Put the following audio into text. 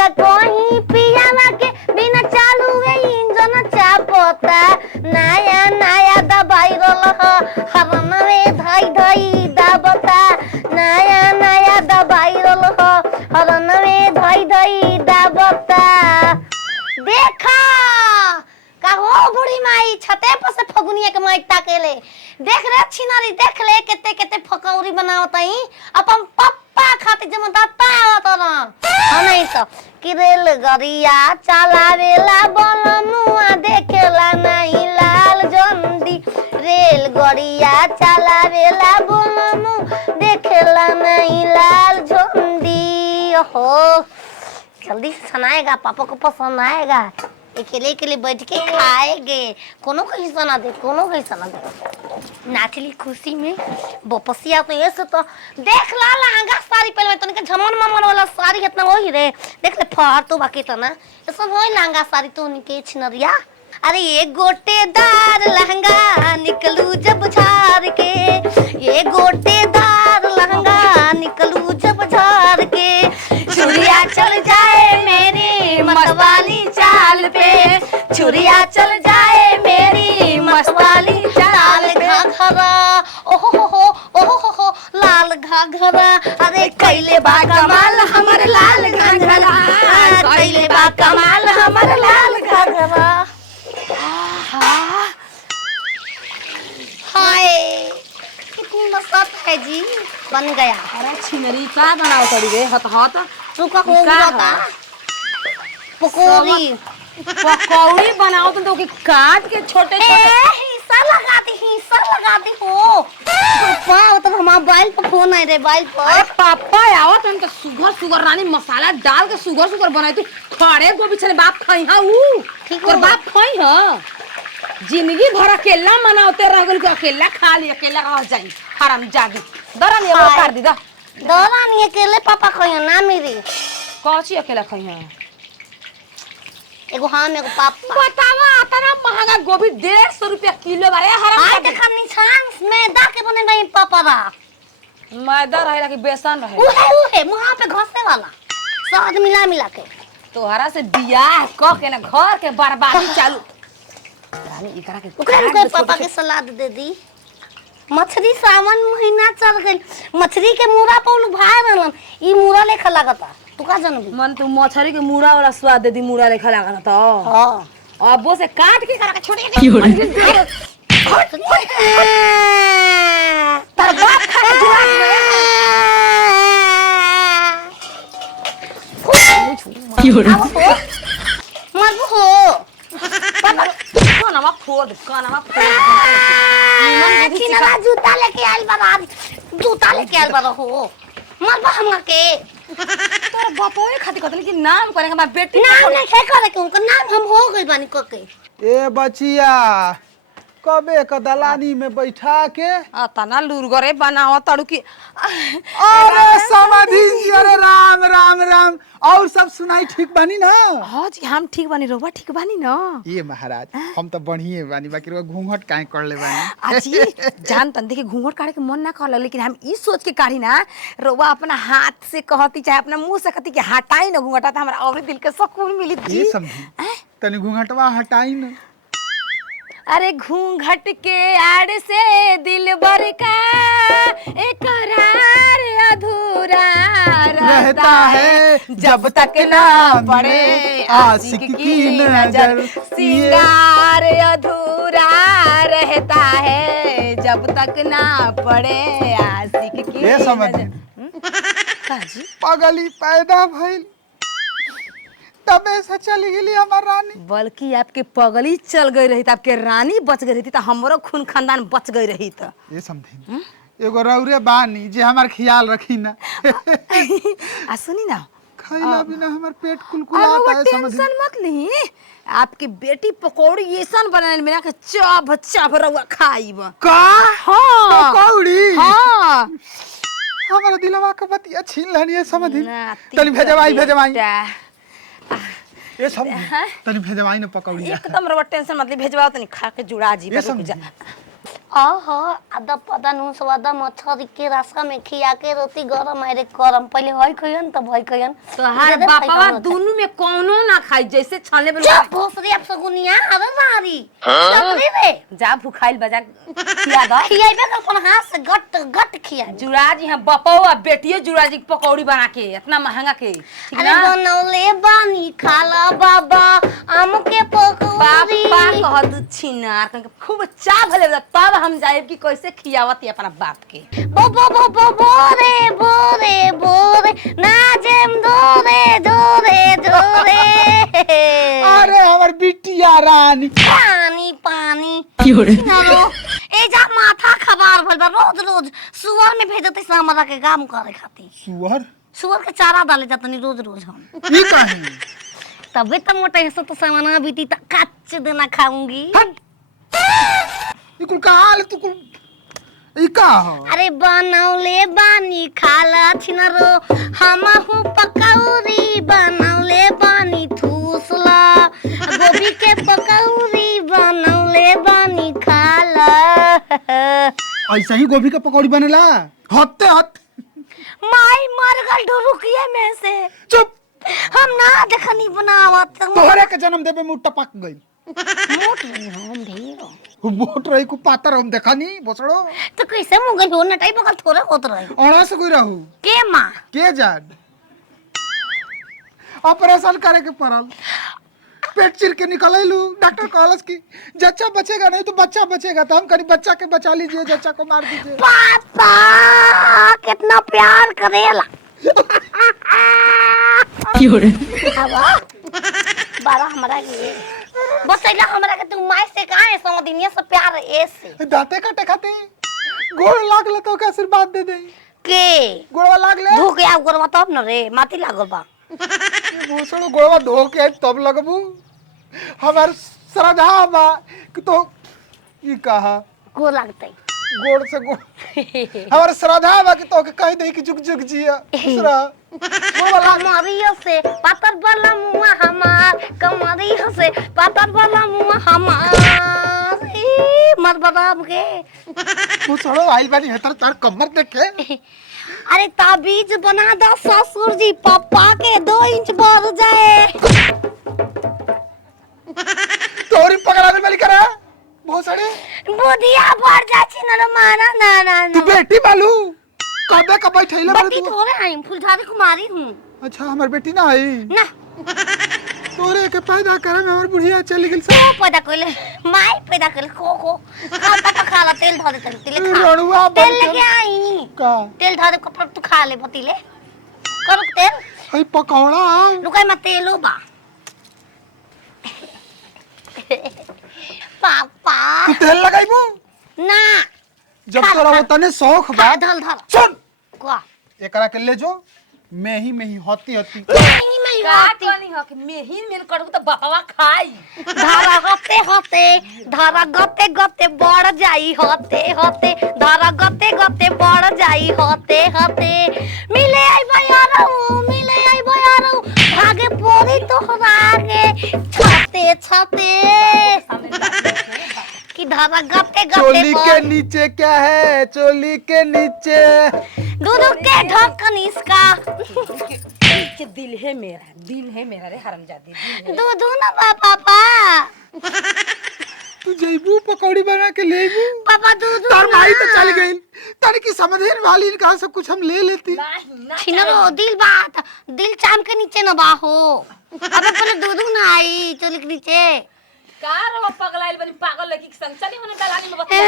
का कोई पियावा के बिना चालू वे इंजन चापता नया नया दबाई रोल हरन में धाई धाई दाबता नया नया दबाई रोल हरन में धाई धाई दाबता देखा का हो बुढ़ी माई छते पर से फगुनिया के माई ताकेले देख रे छिनारी देख ले केते केते फकौरी बनावतई अपन पप्पा खातिर जमदाता आवत ना नहीं तो कि रेल गरिया चलावेला बनमुआ देखेला नहीं लाल जंदी रेल गरिया चलावेला बनमु देखेला नहीं लाल जंदी हो जल्दी से सुनाएगा पापा को पसंद आएगा अकेले अकेले बैठ के खाएंगे कोनो को हिस्सा ना दे कोनो को हिस्सा ना दे नाचली खुशी में बपसिया तो ऐसे तो देख ला लहंगा साड़ी पहले तो के झमन ममन वाला साड़ी इतना वही रे देख ले फर तो बाकी तो ना ये सब वही लहंगा साड़ी तो उनके छिनरिया अरे ये गोटेदार लहंगा निकलू जब झाड़ के ये गोटेदार लहंगा निकलू जब झाड़ के चुरिया चल जाए मेरी मतवाली चाल पे चुरिया चल जाए मेरी मतवाली चाल घाघरा ओहो लाल घाघरा अरे कैले बा कमाल हमर लाल घाघरा कैले बा कमाल हमर लाल घाघरा हाय कितनी मस्त है जी बन गया अरे छिनरी का बनाओ तड़ी रे हत हत सुखा हो गया पकौड़ी पकौड़ी बनाओ तो कि काट के छोटे छोटे हिस्सा लगाती हो पापा तो हमारा बाइल पर फोन है रे बाइल पर अरे पापा आओ तो इनका सुगर रानी मसाला डाल के सुगर बनाई तू खड़े गोभी छले बाप खाई हां ऊ ठीक और बाप खाई हां जिंदगी भर अकेला मनाते रह गल को अकेला खा ली अकेला रह जाई हराम जादी दरन ये कर दी दौरान अकेले पापा खाई ना मेरे कौची अकेला खाई हां एगो हम एगो पापा बतावा इतना महंगा गोभी 150 रुपया किलो बारे हराम आज देखा निशान मैदा के बने नहीं पापा रा मैदा रहेला कि बेसन रहे उहे मुंह पे घसे वाला सब मिला के तोहरा से बियाह क के ना घर के बर्बादी चालू रानी इकरा के ओकरा पापा के सलाद दे दी मछली सावन महीना चल गई मछली के मुरा पर भाई रहलन ई मुरा लेखा लागता तू का जानबी मन तू मछली के मुड़ा वाला स्वाद दे दी मुड़ा लेखा लागत तो हां अब वो से काट के करा के छोड़ तर बाप खा के जुआ मरबू हो कानवा फोड़ चिनरा जूता लेके आइल बा हो मरबा हमरा के तोर बापोए खातिर कहतनी कि नाम करे हमार बेटी नाम नहीं खे करे के उनका नाम हम हो गइल बानी क के ए बचिया कबे क दलानी में बैठा के तना लुरगरे बनावा तड़ू की अरे समाधि जी अरे राम राम राम और सब सुनाई ठीक बानी ना हां जी हम ठीक बानी रोबा ठीक बानी ना ये महाराज हम तो बढ़िए बानी बाकी रो घूंघट काहे कर ले बानी आजी जान तन देखे घूंघट काढ़े के मन ना कहला लेकिन हम ई सोच के काढ़ी ना रोबा अपना हाथ से कहती चाहे अपना मुंह से कहती कि हटाई ना घूंघटा त हमरा और दिल के सुकून मिली जी ये समझी तनी घूंघटवा हटाई ना अरे घूंघट के आड़ से दिल भर का इकरार अधूरा रहता है जब तक ना पड़े आशिक की नजर सिंगार अधूरा रहता है जब तक ना पड़े आशिक की ये समझ काजी पगली पैदा भइल तबे से चली गेली हमार रानी बल्कि आपके पगली चल गई रही तो आपके रानी बच गई रही तो हमरो खून खानदान बच गई रही तो ये समझी एगो रौरे बानी जे हमार ख्याल रखी ना आ सुनी ना खइला बिना हमार पेट कुलकुलाता है समझी टेंशन मत ली आपकी बेटी पकौड़ी ऐसन बनाने में ना कि चब चब रउआ खाइब का हां पकौड़ी हां हमारा दिलवा का बतिया छीन लहनी है समझी ना, तनी भेजवाई बेटा। ये समझी तनी भेजवाई ना पकौड़ी एकदम रउआ टेंशन मत ली भेजवाओ तनी खा के जुड़ा जी ये रुक जा समझी आहा आधा पता नु स्वादा मछली के रास्ता में खिया के रोटी गरम है रे गरम पहले होई खइयन तब होई खइयन तोहार बापवा दोनों में कौनो ना खाई जैसे छाले बन चुप भोसरी अब सगुनिया अरे सारी चकरी रे जा भूखाइल बजा खिया द खियाइबे कर अपन हाथ से गट गट खिया जुराज यहाँ बपवा बेटियो जुराज की पकौड़ी बना के इतना महंगा के ठीक अरे ना बनौले बानी खाला बाबा आम के पकौड़ी पापा कह दू छिनार कह के खूब चा भले तब हम जाए कि कैसे खियावती अपना बाप के बो बो बो बो बोरे बोरे बोरे नाचेम दोरे दोरे दोरे अरे हमर बिटिया रानी पानी पानी क्यों नारो ए जा माथा खबार भल बा रोज रोज सुअर में भेजते से हमरा के काम करे खातिर सुअर सुअर के चारा डाले जातनी रोज रोज हम ई काहे तबे तो मोटा ऐसा तो सामना बीती त कच्चे देना खाऊंगी ई कुल काल तू कुल ई का हो अरे बनौले बानी खाला छिनरो हमहु पकौड़ी बनौले बानी ठूसला गोभी के पकौड़ी बनौले बानी खाला ऐसा ही गोभी का पकौड़ी बनेला हत्ते हत माई मर गल ढुरुकिए में से चुप हम ना देखनी बनावत तोहरे के जन्म देबे में टपक गई मोट नहीं हम ढेरो मोट रही को पातर हम देखनी बसड़ो तो कैसे मुगल हो नटाई बगल थोड़े होत रहे ओणा से कोई रहू के मां के जान ऑपरेशन करे के पड़ल पेट चिर के निकलैलू डॉक्टर कहलस कि जच्चा बचेगा नहीं तो बच्चा बचेगा तो हम करी बच्चा के बचा लीजिए जच्चा को मार दीजिए पापा कितना प्यार करेला क्यों रे बारा हमरा के बचैला हमरा के तू माई से काहे समदिनिया से प्यार ऐसे दाते काटे खाते गोड़ लागले तो के आशीर्वाद दे दे के गोड़वा लागले धो के आब गोरवा तब न रे माटी लागल बा भूसड़ो गोड़वा धो के तब लगबू हमार श्रद्धा बा कि तो ई कहा गो लागतै गोड़ से गोड़ हमार श्रद्धा बा कि तो के कह दे कि जुग जुग जिया दूसरा कमरिया से पातर वाला मुआ हमार कमरिया से पातर वाला मुआ हमार मर बदाम के भूसड़ो आइल बानी हेतर तार कमर देखे अरे ताबीज बना दो ससुर जी पापा के 2 इंच बढ़ जाए तोरी पकड़ा में करा भूसड़े बुधिया बढ़ जाची न माना ना ना तू बेटी बालू कबे का बैठैले बालू बेटी तू थोड़े आई फुलझाड़ी कुमारी हूँ अच्छा हमार बेटी ना आई ना तोरे के पैदा करे में हमर बुढ़िया चली गेल को पैदा कइले माई पैदा कइले को खाता खाला तेल धरे तेल खा रणुआ तेल लेके आई का तेल धरे कपड़ तू खा ले पतीले करो तेल हई पकौड़ा लुकाई में तेलो बा पापा तू तेल लगाइबू ना जब तोरा वो तने शौक बा धल धल सुन का एकरा के ले जो मैं ही होती होती नहीं मैं का होती कनी हो कि मेहिन मिल करू तो बपवा खाई धारा होते होते धारा गते गते बढ़ जाई होते होते धारा गते गते बढ़ जाई होते होते मिले आई बयारो भागे पोरी तो आगे छाते छाते कि धारा गते चोली गते के नीचे क्या है चोली के नीचे दूध के ढक्कन इसका के दिल है मेरा रे हरामजादी दिल है। दूध ना पापा तू जइबू पकौड़ी बना के लेबू पापा दूध तार माई तो चल गई तार की समझे वाली का सब कुछ हम ले लेती छिनरो दिल बात दिल चाम के नीचे न बाहो अबे पहले दूध ना आई चल के नीचे का रो पगलाइल बनी पागल लगी संग चली होने दलाली में बता